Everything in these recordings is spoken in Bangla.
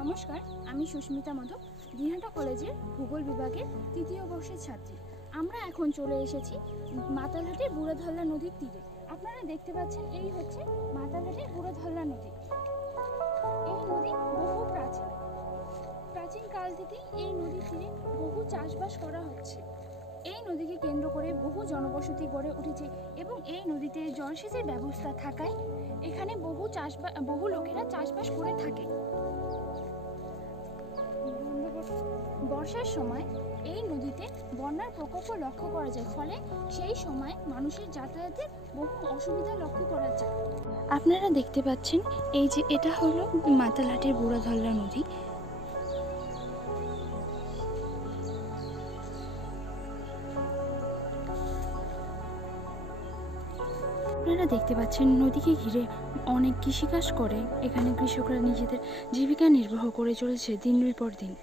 নমস্কার, আমি সুস্মিতা মাধব, দিনহাটা কলেজের ভূগোল বিভাগের তৃতীয় বর্ষের ছাত্রী। আমরা এখন চলে এসেছি মাতালহাটির বুড়োধল্লা নদীর তীরে। আপনারা দেখতে পাচ্ছেন, এই হচ্ছে মাতালহাটির বুড়োধল্লা নদী। এই নদী বহু প্রাচীন কাল থেকেই এই নদীর তীরে বহু চাষবাস করা হচ্ছে। এই নদীকে কেন্দ্র করে বহু জনবসতি গড়ে উঠেছে এবং এই নদীতে জলসেচের ব্যবস্থা থাকায় এখানে বহু লোকেরা চাষবাস করে থাকে। বর্ষার সময় এই নদীতে বন্যার প্রকোপ লক্ষ্য করা যায়, ফলে সেই সময় মানুষের যাতায়াতের বহু অসুবিধা লক্ষ্য করা যায়। আপনারা দেখতে পাচ্ছেন, এই যে এটা হলো মাতালহাটির বুড়োধল্লা নদী। আপনারা দেখতে পাচ্ছেন, নদীকে ঘিরে অনেক কৃষিকাজ করে এখানে কৃষকরা নিজেদের জীবিকা নির্বাহ করে চলেছে দিনের পর দিন।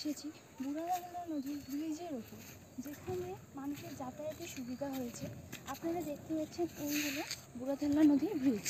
এসেছি বুড়োধল্লা নদীর ব্রিজের ওপর, যেখানে মানুষের যাতায়াতের সুবিধা হয়েছে। আপনারা দেখতে পাচ্ছেন, এই হলো বুড়োধল্লা নদীর ব্রিজ।